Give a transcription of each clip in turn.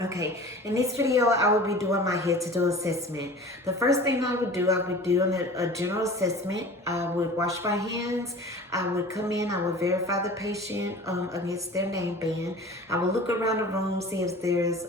Okay, in this video, I will be doing my head to toe assessment. The first thing I would do a general assessment. I would wash my hands. I would come in. I would verify the patient against their name band. I would look around the room, see if there's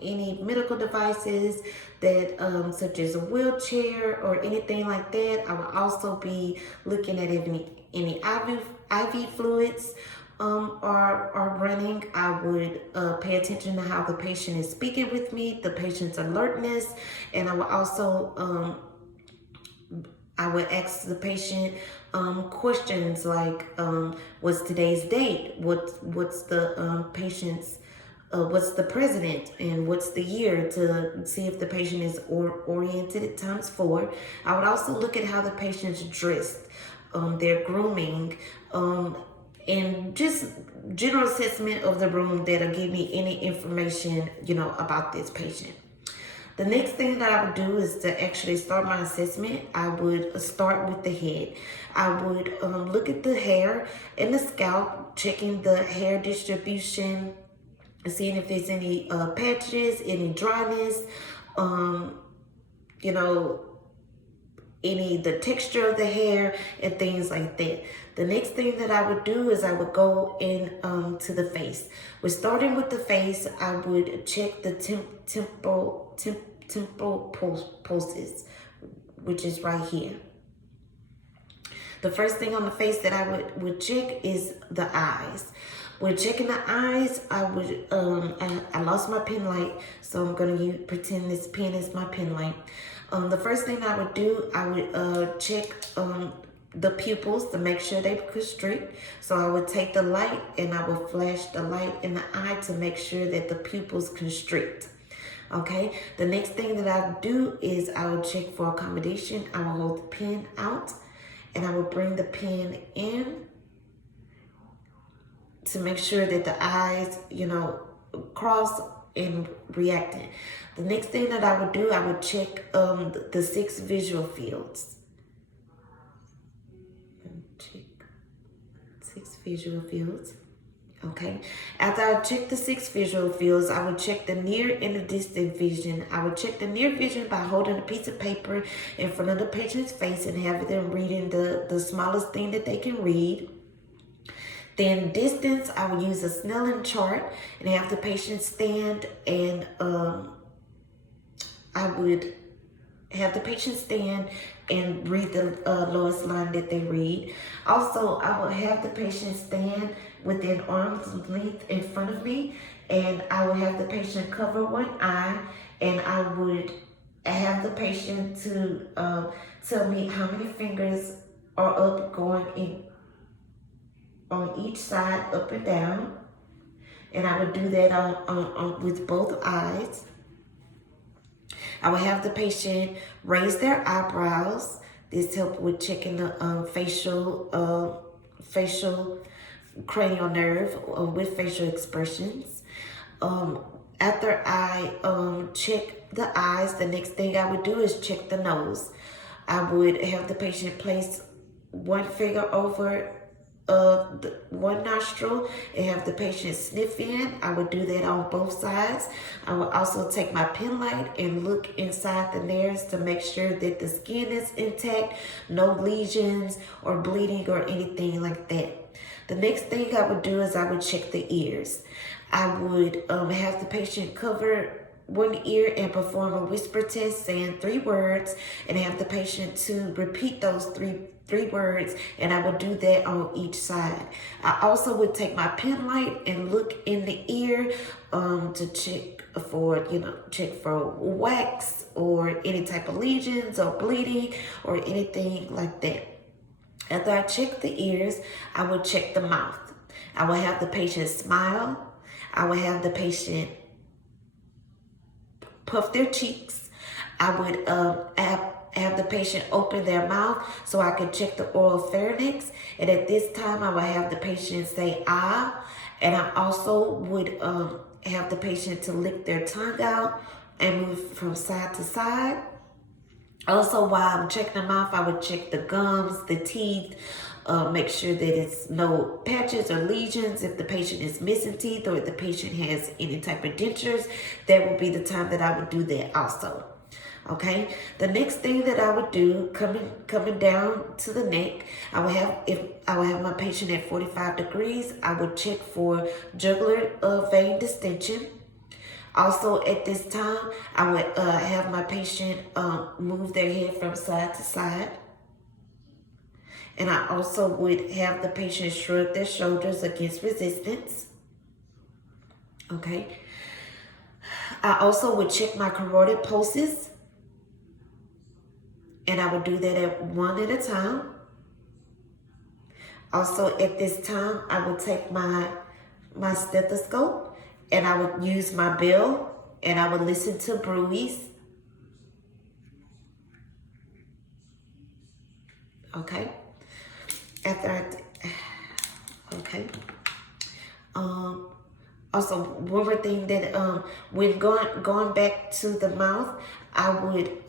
any medical devices that, such as a wheelchair or anything like that. I would also be looking at any IV fluids are running. I would pay attention to how the patient is speaking with me, the patient's alertness, and I would also I would ask the patient questions like, what's today's date? What's the patient's what's the president and what's the year, to see if the patient is oriented at ×4. I would also look at how the patient's dressed, their grooming, and just general assessment of the room that'll give me any information, about this patient. The next thing that I would do is to actually start my assessment. I would start with the head. I would look at the hair and the scalp, checking the hair distribution, seeing if there's any patches, any dryness, the texture of the hair and things like that. The next thing that I would do is I would go in to the face. We're starting with the face. I would check the temporal pulses, which is right here. The first thing on the face that I would check is the eyes. When checking the eyes, I would, I lost my pen light, so I'm going to pretend this pen is my pen light. The first thing I would do, I would check the pupils to make sure they constrict. So I would take the light and I would flash the light in the eye to make sure that the pupils constrict. Okay, the next thing that I would do is I would check for accommodation. I will hold the pen out and I will bring the pen in to make sure that the eyes, cross and reacting. The next thing that I would do, I would check the 6 visual fields. Check 6 visual fields. Okay. After I check the 6 visual fields, I would check the near and the distant vision. I would check the near vision by holding a piece of paper in front of the patient's face and having them reading the smallest thing that they can read. Then distance, I would use a Snellen chart and have the patient stand, and I would have the patient stand and read the lowest line that they read. Also, I would have the patient stand within arm's length in front of me, and I would have the patient cover one eye, and I would have the patient to tell me how many fingers are up going in on each side, up and down, and I would do that on with both eyes. I would have the patient raise their eyebrows. This helps with checking the facial cranial nerve with facial expressions. After I check the eyes, the next thing I would do is check the nose. I would have the patient place one finger over one nostril and have the patient sniff in. I would do that on both sides. I would also take my pen light and look inside the nares to make sure that the skin is intact, no lesions or bleeding or anything like that. The next thing I would do is I would check the ears. I would have the patient cover one ear and perform a whisper test saying 3 words, and have the patient to repeat those three words, and I would do that on each side. I also would take my pen light and look in the ear to check for wax or any type of lesions or bleeding or anything like that. After I check the ears, I would check the mouth. I would have the patient smile. I would have the patient puff their cheeks. I would have the patient open their mouth so I could check the oral pharynx. And at this time, I would have the patient say ah. And I also would have the patient to lick their tongue out and move from side to side. Also, while I'm checking the mouth, I would check the gums, the teeth, make sure that it's no patches or lesions. If the patient is missing teeth or if the patient has any type of dentures, that would be the time that I would do that also. Okay, the next thing that I would do, coming down to the neck, if I would have my patient at 45 degrees, I would check for jugular vein distension. Also, at this time, I would have my patient move their head from side to side. And I also would have the patient shrug their shoulders against resistance. Okay. I also would check my carotid pulses. And I would do that at one at a time. Also, at this time, I would take my stethoscope and I would use my bell and I would listen to bruits. Okay. Okay. Also, one more thing that when going back to the mouth, I would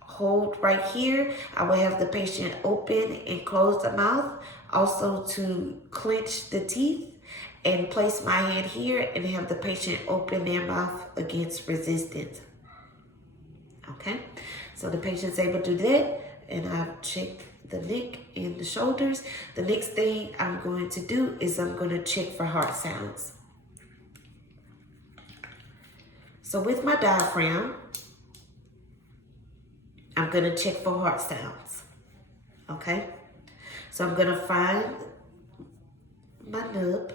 hold right here. I will have the patient open and close the mouth. Also to clench the teeth and place my hand here and have the patient open their mouth against resistance. Okay, so the patient's able to do that, and I've checked the neck and the shoulders. The next thing I'm going to do is I'm going to check for heart sounds. So with my diaphragm, I'm going to check for heart sounds, okay? So I'm going to find my nub,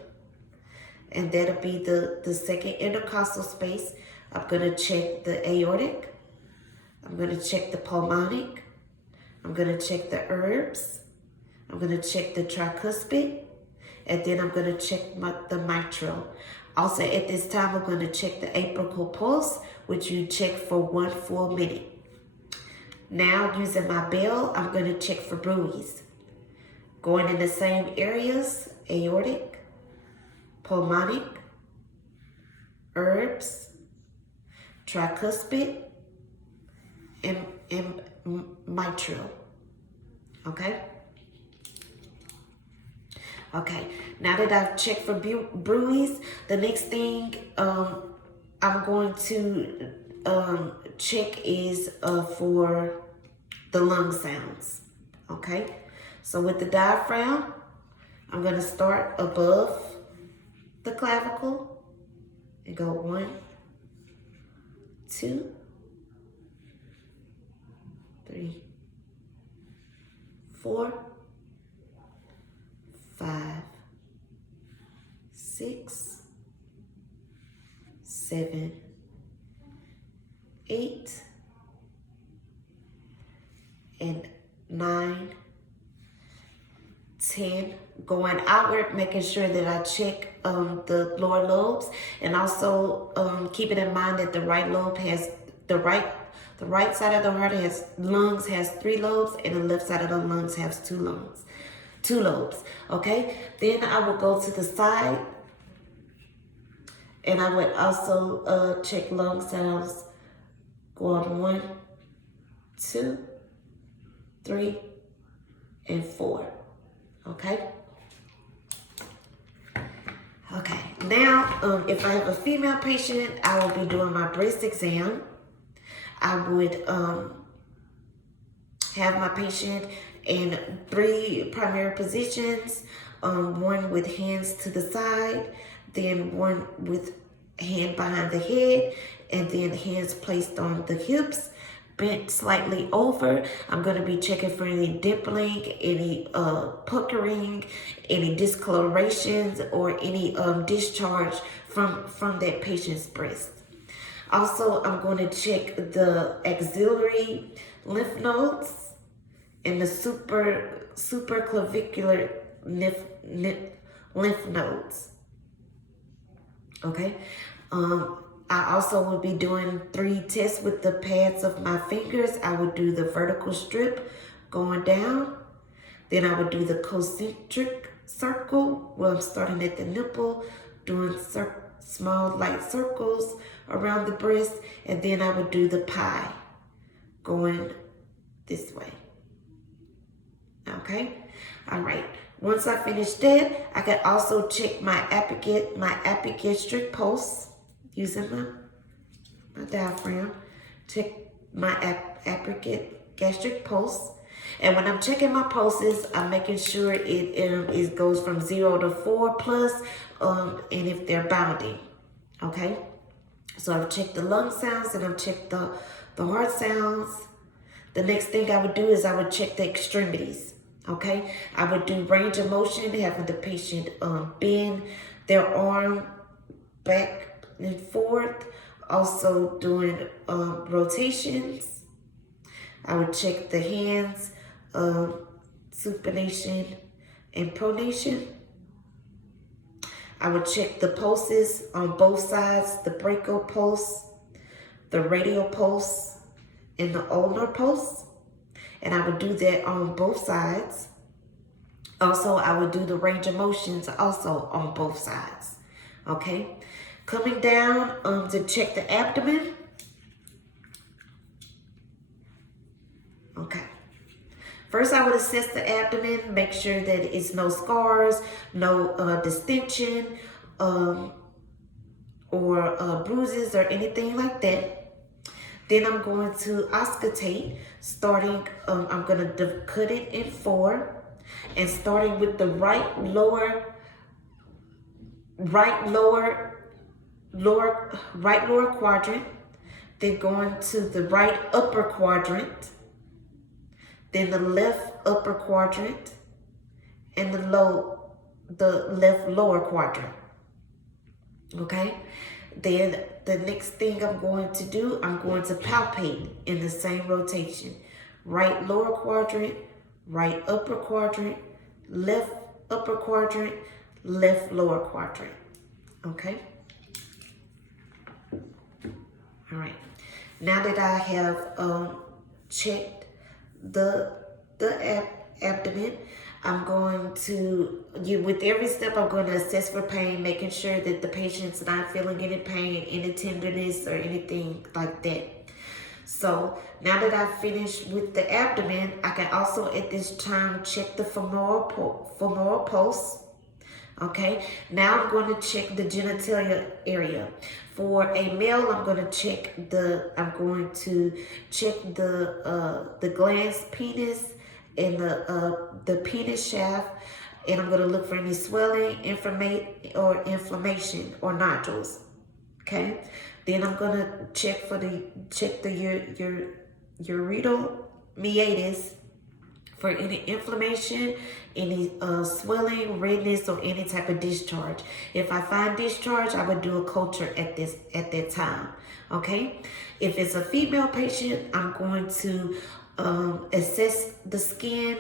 and that'll be the second intercostal space. I'm going to check the aortic. I'm going to check the pulmonic. I'm going to check the herbs. I'm going to check the tricuspid, and then I'm going to check the mitral. Also, at this time, I'm going to check the apical pulse, which you check for 1 full minute. Now, using my bell, I'm going to check for bruits. Going in the same areas, aortic, pulmonic, herbs, tricuspid, and mitral. Okay? Okay, now that I've checked for bruits, the next thing I'm going to check is for the lung sounds. Okay, so with the diaphragm, I'm going to start above the clavicle and go 1, 2, 3, 4, 5, 6, 7, 8, and 9, 10, going outward, making sure that I check the lower lobes, and also keeping in mind that the right lobe has the right side of the heart has 3 lobes, and the left side of the lungs has 2 lobes. Okay, then I will go to the side, and I would also check lung sounds going 1, 2, 3, and 4. Okay. Okay. Now, if I have a female patient, I will be doing my breast exam. I would have my patient in 3 primary positions, one with hands to the side, then one with hand behind the head, and then hands placed on the hips, bent slightly over. I'm going to be checking for any dimpling, any puckering, any discolorations, or any discharge from that patient's breast. Also, I'm going to check the axillary lymph nodes and the supraclavicular lymph nodes. Okay. I also will be doing 3 tests with the pads of my fingers. I would do the vertical strip going down. Then I would do the concentric circle where I'm starting at the nipple, doing small light circles around the breast. And then I would do the pie going this way. Okay. All right. Once I finish that, I can also check my epigastric pulse using my diaphragm. Check my epigastric pulse. And when I'm checking my pulses, I'm making sure it goes from 0 to 4 plus, and if they're bounding. Okay. So I've checked the lung sounds and I've checked the heart sounds. The next thing I would do is I would check the extremities. Okay, I would do range of motion, having the patient bend their arm back and forth. Also doing rotations. I would check the hands, supination and pronation. I would check the pulses on both sides, the brachial pulse, the radial pulse, and the ulnar pulse. And I would do that on both sides. Also, I would do the range of motions also on both sides. Okay. Coming down to check the abdomen. Okay. First, I would assess the abdomen, make sure that it's no scars, no distension, or bruises or anything like that. Then I'm going to auscultate, starting, I'm going to cut it in 4, and starting with the right lower quadrant, then going to the right upper quadrant, then the left upper quadrant, and the left lower quadrant. Okay? Then the next thing I'm going to do, I'm going to palpate in the same rotation. Right lower quadrant, right upper quadrant, left upper quadrant, left lower quadrant. Okay? All right. Now that I have checked the abdomen, I'm going to, with every step, I'm going to assess for pain, making sure that the patient's not feeling any pain, any tenderness, or anything like that. So now that I've finished with the abdomen, I can also at this time check the femoral pulse. Okay, now I'm going to check the genitalia area. For a male, I'm going to check the glans penis and the penis shaft, and I'm going to look for any swelling, inflammation or nodules. Okay, then I'm going to check the ureteral meatus for any inflammation, any swelling, redness, or any type of discharge. If I find discharge, I would do a culture at that time. Okay, if it's a female patient, I'm going to assess the skin.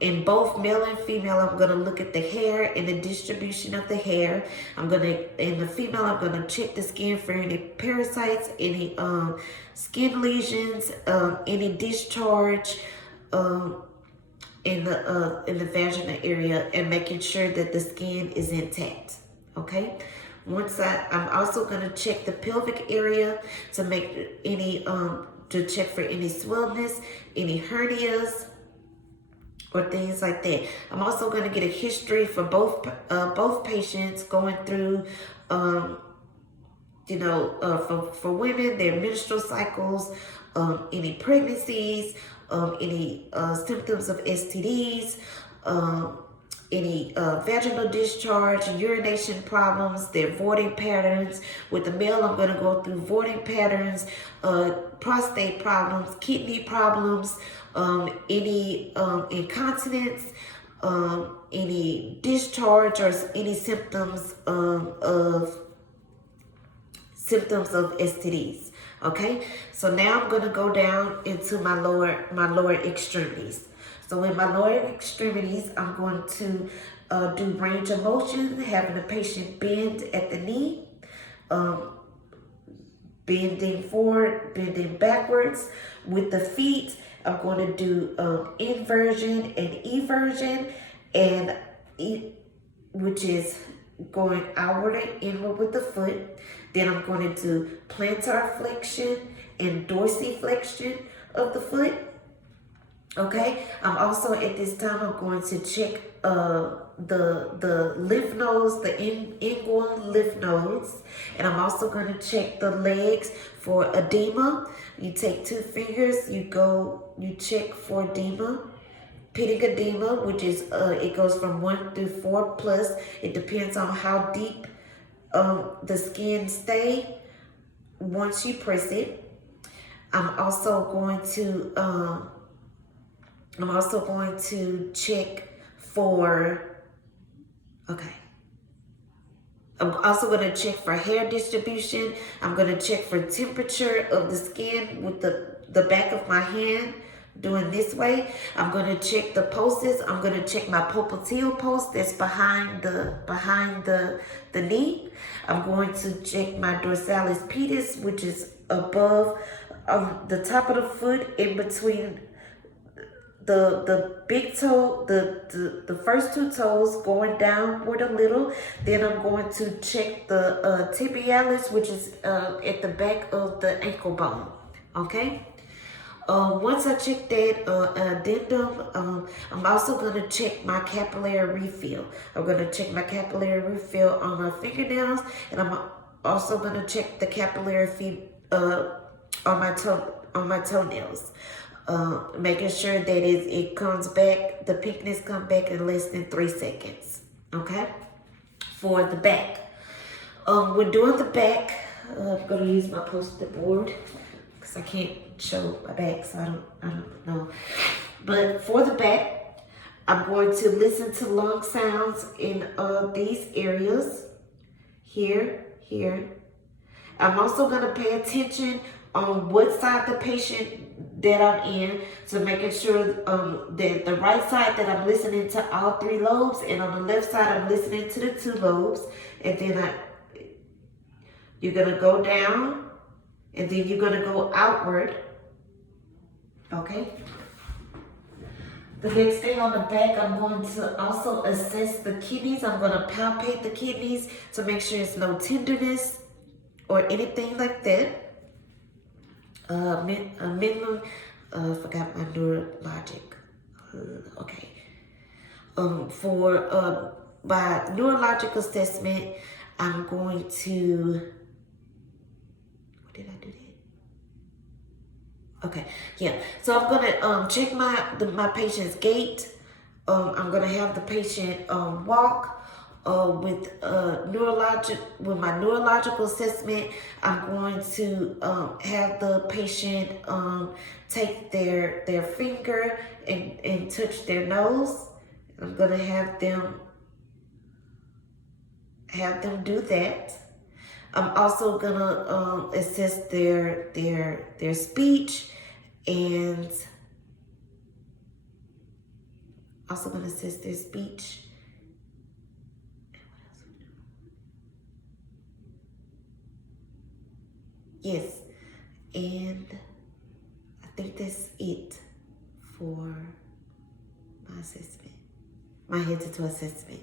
In both male and female, I'm going to look at the hair and the distribution of the hair. In the female, I'm going to check the skin for any parasites, any skin lesions, any discharge in the vaginal area, and making sure that the skin is intact. Okay. I'm also going to check the pelvic area to make any to check for any swellness, any hernias, or things like that. I'm also going to get a history for both patients going through, for women, their menstrual cycles, any pregnancies, any symptoms of STDs, any vaginal discharge, urination problems, their voiding patterns. With the male, I'm going to go through voiding patterns, prostate problems, kidney problems, any incontinence, any discharge, or any symptoms of STDs. Okay, so now I'm going to go down into my lower extremities. So in my lower extremities, I'm going to do range of motion, having the patient bend at the knee, bending forward, bending backwards. With the feet, I'm going to do inversion and eversion, which is going outward and inward with the foot. Then I'm going to do plantar flexion and dorsiflexion of the foot. Okay, I'm also at this time I'm going to check the lymph nodes, the inguinal lymph nodes, and I'm also going to check the legs for edema. You take 2 fingers, you check for edema, pitting edema, which is it goes from 1 through 4 plus. It depends on how deep the skin stay once you press it. I'm also going to check for, okay. I'm also going to check for hair distribution. I'm going to check for temperature of the skin with the back of my hand doing this way. I'm going to check the pulses. I'm going to check my popliteal pulse that's behind the knee. I'm going to check my dorsalis pedis, which is above the top of the foot in between the big toe, the first 2 toes going downward a little. Then I'm going to check the tibialis, which is at the back of the ankle bone. Okay. Once I check that addendum, I'm also going to check my capillary refill. I'm going to check my capillary refill on my fingernails, and I'm also going to check the capillary on my toenails. Making sure that it comes back, the pinkness comes back in less than 3 seconds. Okay, for the back. We're doing the back. I'm gonna use my post-it board because I can't show my back, so I don't know. But for the back, I'm going to listen to lung sounds in these areas. Here. I'm also going to pay attention on what side the patient that I'm in, so making sure that the right side that I'm listening to all 3 lobes, and on the left side I'm listening to the 2 lobes, and then you're going to go down, and then you're going to go outward. Okay. The next thing on the back, I'm going to also assess the kidneys. I'm going to palpate the kidneys to make sure there's no tenderness or anything like that. Minimum, forgot my neurologic. Okay. For my neurologic assessment, I'm going to. What did I do that? Okay, yeah. So I'm gonna check my patient's gait. I'm gonna have the patient walk. With my neurological assessment, I'm going to have the patient take their finger and touch their nose. I'm gonna have them do that. I'm also gonna assess their speech, and also gonna assess their speech. Yes, and I think that's it for my assessment, my head to toe assessment.